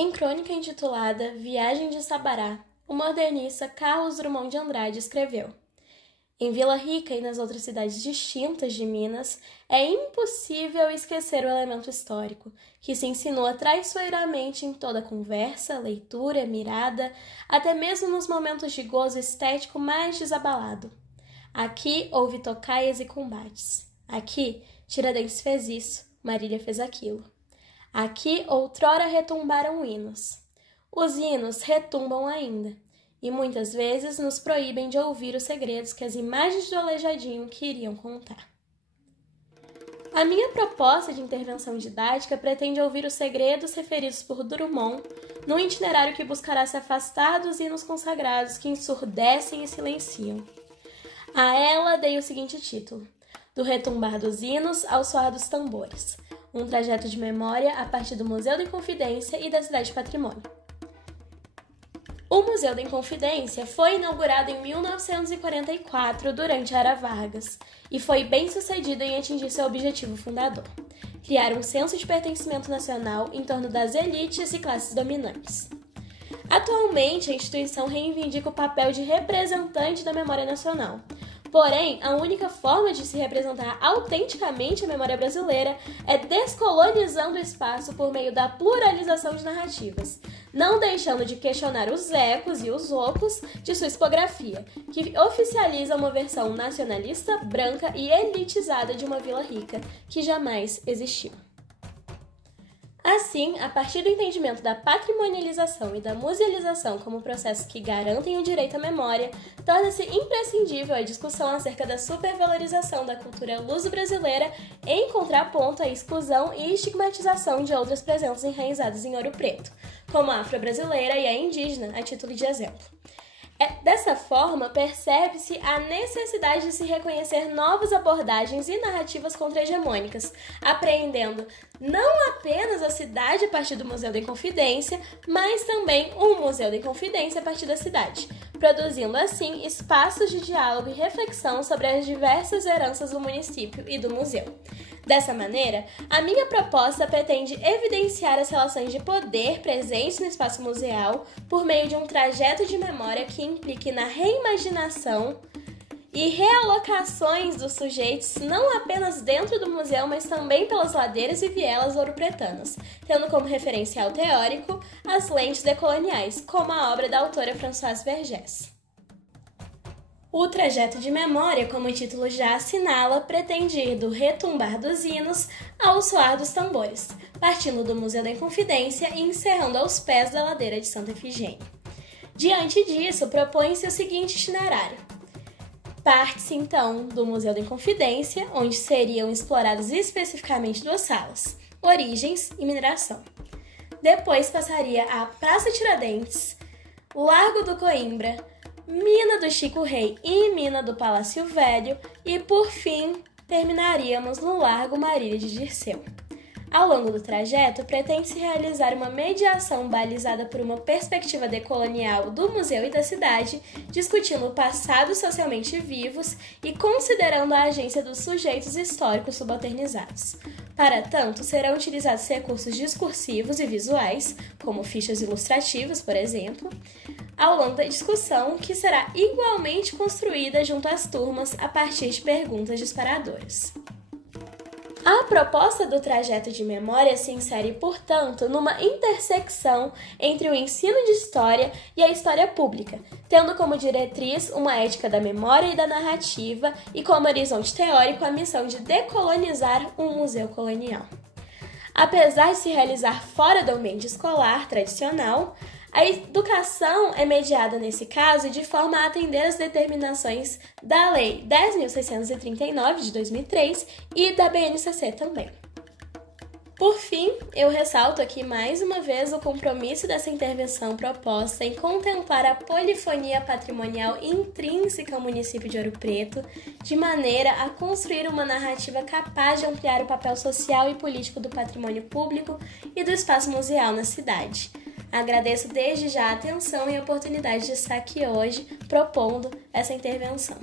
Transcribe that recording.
Em crônica intitulada Viagem de Sabará, o modernista Carlos Drummond de Andrade escreveu: em Vila Rica e nas outras cidades distintas de Minas, é impossível esquecer o elemento histórico, que se insinua traiçoeiramente em toda conversa, leitura, mirada, até mesmo nos momentos de gozo estético mais desabalado. Aqui houve tocaias e combates. Aqui, Tiradentes fez isso, Marília fez aquilo. Aqui outrora retumbaram hinos. Os hinos retumbam ainda, e muitas vezes nos proíbem de ouvir os segredos que as imagens do Aleijadinho queriam contar. A minha proposta de intervenção didática pretende ouvir os segredos referidos por Drummond num itinerário que buscará se afastar dos hinos consagrados que ensurdecem e silenciam. A ela dei o seguinte título: Do retumbar dos hinos ao soar dos tambores, um trajeto de memória a partir do Museu da Inconfidência e da Cidade Patrimônio. O Museu da Inconfidência foi inaugurado em 1944 durante a Era Vargas e foi bem sucedido em atingir seu objetivo fundador: criar um senso de pertencimento nacional em torno das elites e classes dominantes. Atualmente, a instituição reivindica o papel de representante da memória nacional. Porém, a única forma de se representar autenticamente a memória brasileira é descolonizando o espaço por meio da pluralização de narrativas, não deixando de questionar os ecos e os ocos de sua expografia, que oficializa uma versão nacionalista, branca e elitizada de uma Vila Rica, que jamais existiu. Assim, a partir do entendimento da patrimonialização e da musealização como processos que garantem o direito à memória, torna-se imprescindível a discussão acerca da supervalorização da cultura luso-brasileira em contraponto à exclusão e estigmatização de outras presenças enraizadas em Ouro Preto, como a afro-brasileira e a indígena, a título de exemplo. Dessa forma, percebe-se a necessidade de se reconhecer novas abordagens e narrativas contra-hegemônicas, apreendendo não apenas a cidade a partir do Museu da Inconfidência, mas também o Museu da Inconfidência a partir da cidade, produzindo assim espaços de diálogo e reflexão sobre as diversas heranças do município e do museu. Dessa maneira, a minha proposta pretende evidenciar as relações de poder presentes no espaço museal por meio de um trajeto de memória que implique na reimaginação e realocações dos sujeitos não apenas dentro do museu, mas também pelas ladeiras e vielas ouropretanas, tendo como referencial teórico as lentes decoloniais, como a obra da autora Françoise Vergès. O trajeto de memória, como o título já assinala, pretende ir do retumbar dos hinos ao soar dos tambores, partindo do Museu da Inconfidência e encerrando aos pés da ladeira de Santa Efigênia. Diante disso, propõe-se o seguinte itinerário. Parte-se, então, do Museu da Inconfidência, onde seriam exploradas especificamente duas salas, origens e mineração. Depois passaria a Praça Tiradentes, Largo do Coimbra, Mina do Chico Rei e Mina do Palácio Velho e, por fim, terminaríamos no Largo Marília de Dirceu. Ao longo do trajeto, pretende-se realizar uma mediação balizada por uma perspectiva decolonial do museu e da cidade, discutindo o passado socialmente vivos e considerando a agência dos sujeitos históricos subalternizados. Para tanto, serão utilizados recursos discursivos e visuais, como fichas ilustrativas, por exemplo, ao longo da discussão, que será igualmente construída junto às turmas a partir de perguntas disparadoras. A proposta do trajeto de memória se insere, portanto, numa intersecção entre o ensino de história e a história pública, tendo como diretriz uma ética da memória e da narrativa e como horizonte teórico a missão de decolonizar um museu colonial. Apesar de se realizar fora do ambiente escolar tradicional, a educação é mediada, nesse caso, de forma a atender às determinações da Lei 10.639, de 2003, e da BNCC também. Por fim, eu ressalto aqui mais uma vez o compromisso dessa intervenção proposta em contemplar a polifonia patrimonial intrínseca ao município de Ouro Preto, de maneira a construir uma narrativa capaz de ampliar o papel social e político do patrimônio público e do espaço museal na cidade. Agradeço desde já a atenção e a oportunidade de estar aqui hoje propondo essa intervenção.